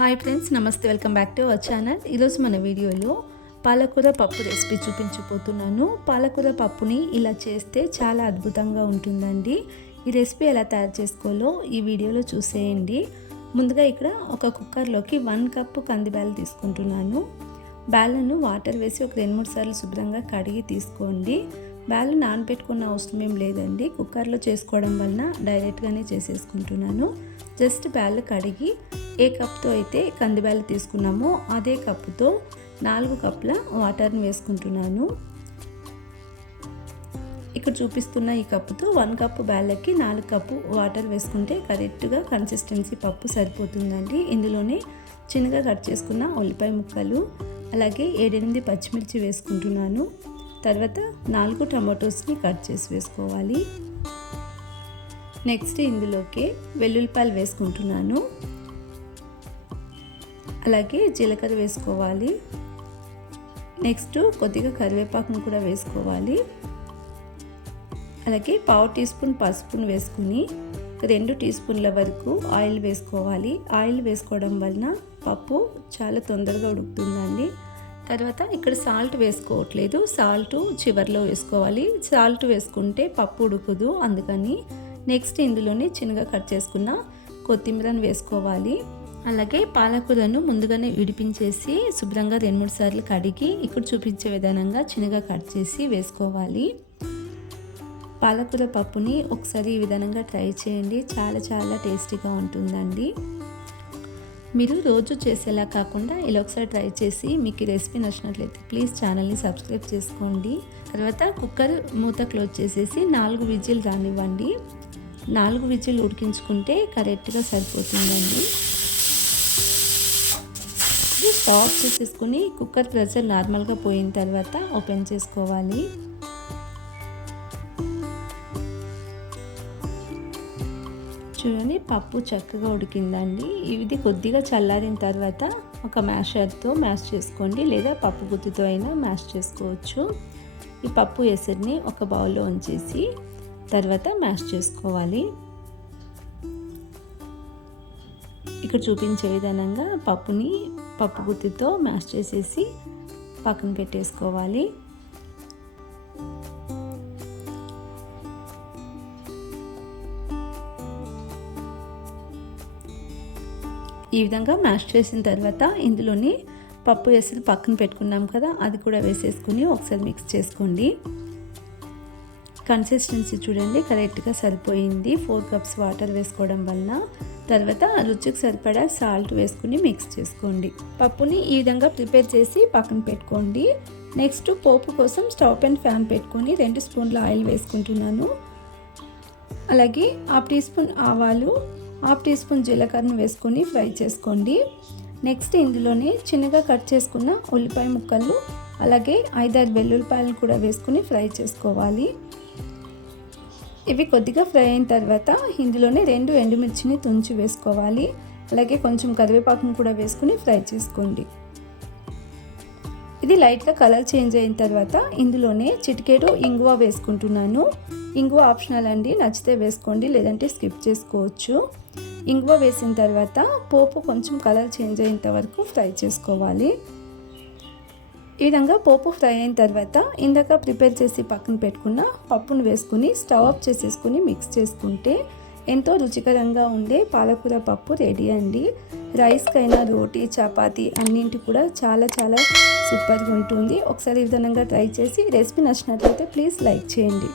Hi friends నమస్తే welcome back to our channel ఈరోజు మన వీడియోలో పాలకూర పప్పు రెసిపీ చూపించబోతున్నాను. పాలకూర పప్పుని ఇలా చేస్తే చాలా అద్భుతంగా ఉంటుందండి. ఈ రెసిపీ ఎలా తయారు చేసుకోవాలో ఈ వీడియోలో చూసేయండి. ముందుగా ఇక్కడ ఒక కుక్కర్లోకి వన్ కప్పు కందిబ్యాలు తీసుకుంటున్నాను. బ్యాలను వాటర్ వేసి ఒక రెండు మూడు సార్లు శుభ్రంగా కడిగి తీసుకోండి. బ్యాలు నానబెట్టుకున్న అవసరం ఏం లేదండి. కుక్కర్లో చేసుకోవడం వలన డైరెక్ట్గానే చేసేసుకుంటున్నాను. జస్ట్ బ్యాలు కడిగి ఏ కప్తో అయితే కందిబ్యాలు తీసుకున్నామో అదే కప్పుతో నాలుగు కప్పుల వాటర్ని వేసుకుంటున్నాను. ఇక్కడ చూపిస్తున్న ఈ కప్పుతో వన్ కప్పు బ్యాలకి నాలుగు కప్పు వాటర్ వేసుకుంటే కరెక్ట్గా కన్సిస్టెన్సీ పప్పు సరిపోతుందండి. ఇందులోనే చిన్నగా కట్ చేసుకున్న ఉల్లిపాయ ముక్కలు అలాగే ఏడెనిమిది పచ్చిమిర్చి వేసుకుంటున్నాను. తర్వాత నాలుగు టమాటోస్ని కట్ చేసి వేసుకోవాలి. నెక్స్ట్ ఇందులోకి వెల్లుల్లిపాయలు వేసుకుంటున్నాను. అలాగే జీలకర్ర వేసుకోవాలి. నెక్స్ట్ కొద్దిగా కరివేపాకును కూడా వేసుకోవాలి. అలాగే పావు టీ స్పూన్ పసుపును వేసుకుని రెండు టీ స్పూన్ల వరకు ఆయిల్ వేసుకోవాలి. ఆయిల్ వేసుకోవడం వలన పప్పు చాలా తొందరగా ఉడుకుతుందండి. తర్వాత ఇక్కడ సాల్ట్ వేసుకోవట్లేదు. సాల్ట్ చివరిలో వేసుకోవాలి. సాల్ట్ వేసుకుంటే పప్పు ఉడుకుదు. అందుకని నెక్స్ట్ ఇందులోనే చిన్నగా కట్ చేసుకున్న కొత్తిమీరను వేసుకోవాలి. అలాగే పాలకూరను ముందుగానే విడిపించేసి శుభ్రంగా రెండు మూడు సార్లు కడిగి ఇక్కడ చూపించే విధానంగా చిన్నగా కట్ చేసి వేసుకోవాలి. పాలకూర పప్పుని ఒకసారి ఈ విధానంగా ట్రై చేయండి. చాలా చాలా టేస్టీగా ఉంటుందండి. మీరు రోజు చేసేలా కాకుండా ఇలా ఒకసారి ట్రై చేసి మీకు ఈ రెసిపీ నచ్చినట్లయితే ప్లీజ్ ఛానల్ని సబ్స్క్రైబ్ చేసుకోండి. తర్వాత కుక్కర్ మూత క్లోజ్ చేసేసి నాలుగు విజిల్ రానివ్వండి. నాలుగు విజిల్ ఉడికించుకుంటే కరెక్ట్గా సరిపోతుందండి. స్టవ్ ఆఫ్ చేసేసుకుని కుక్కర్ ప్రెషర్ నార్మల్గా పోయిన తర్వాత ఓపెన్ చేసుకోవాలి. చూడండి పప్పు చక్కగా ఉడికిందండి. ఇది కొద్దిగా చల్లారిన తర్వాత ఒక మ్యాషర్తో మ్యాష్ చేసుకోండి లేదా పప్పు గుత్తితో అయినా మ్యాష్ చేసుకోవచ్చు. ఈ పప్పు ఎసరిని ఒక బౌల్లో ఉంచేసి తర్వాత మ్యాష్ చేసుకోవాలి. ఇక్కడ చూపించే విధానంగా పప్పుని పప్పు గుత్తితో మ్యాష్ చేసేసి పక్కన పెట్టేసుకోవాలి. ఈ విధంగా మ్యాష్ చేసిన తర్వాత ఇందులోని పప్పు వేసి పక్కన పెట్టుకున్నాం కదా అది కూడా వేసేసుకుని ఒకసారి మిక్స్ చేసుకోండి. కన్సిస్టెన్సీ చూడండి కరెక్ట్గా సరిపోయింది. ఫోర్ కప్స్ వాటర్ వేసుకోవడం వలన తర్వాత రుచికి సరిపడా సాల్ట్ వేసుకుని మిక్స్ చేసుకోండి. పప్పుని ఈ విధంగా ప్రిపేర్ చేసి పక్కన పెట్టుకోండి. నెక్స్ట్ పోపు కోసం స్టవ్ పైన ఫ్యాన్ పెట్టుకొని రెండు స్పూన్ల ఆయిల్ వేసుకుంటున్నాను. అలాగే హాఫ్ టీ స్పూన్ ఆవాలు హాఫ్ టీ స్పూన్ జీలకర్రను వేసుకొని ఫ్రై చేసుకోండి. నెక్స్ట్ ఇందులోనే చిన్నగా కట్ చేసుకున్న ఉల్లిపాయ ముక్కలు అలాగే ఐదారు వెల్లుల్లిపాయలు కూడా వేసుకుని ఫ్రై చేసుకోవాలి. ఇవి కొద్దిగా ఫ్రై అయిన తర్వాత ఇందులోనే రెండు ఎండుమిర్చిని తుంచి వేసుకోవాలి. అలాగే కొంచెం కరివేపాకును కూడా వేసుకుని ఫ్రై చేసుకోండి. ఇది లైట్గా కలర్ చేంజ్ అయిన తర్వాత ఇందులోనే చిటికేడు ఇంగువ వేసుకుంటున్నాను. ఇంగువ ఆప్షనల్ అండి నచ్చితే వేసుకోండి లేదంటే స్కిప్ చేసుకోవచ్చు. ఇంగువ వేసిన తర్వాత పోపు కొంచెం కలర్ చేంజ్ అయ్యేంత వరకు ఫ్రై చేసుకోవాలి. ఈ విధంగా పోపు ఫ్రై అయిన తర్వాత ఇందాక ప్రిపేర్ చేసి పక్కన పెట్టుకున్న పప్పును వేసుకుని స్టవ్ ఆఫ్ చేసేసుకుని మిక్స్ చేసుకుంటే ఎంతో రుచికరంగా ఉండే పాలకూర పప్పు రెడీ అండి. రైస్కైనా రోటీ చపాతీ అన్నింటి కూడా చాలా చాలా సూపర్గా ఉంటుంది. ఒకసారి ఈ విధంగా ట్రై చేసి రెసిపీ నచ్చినట్లయితే ప్లీజ్ లైక్ చేయండి.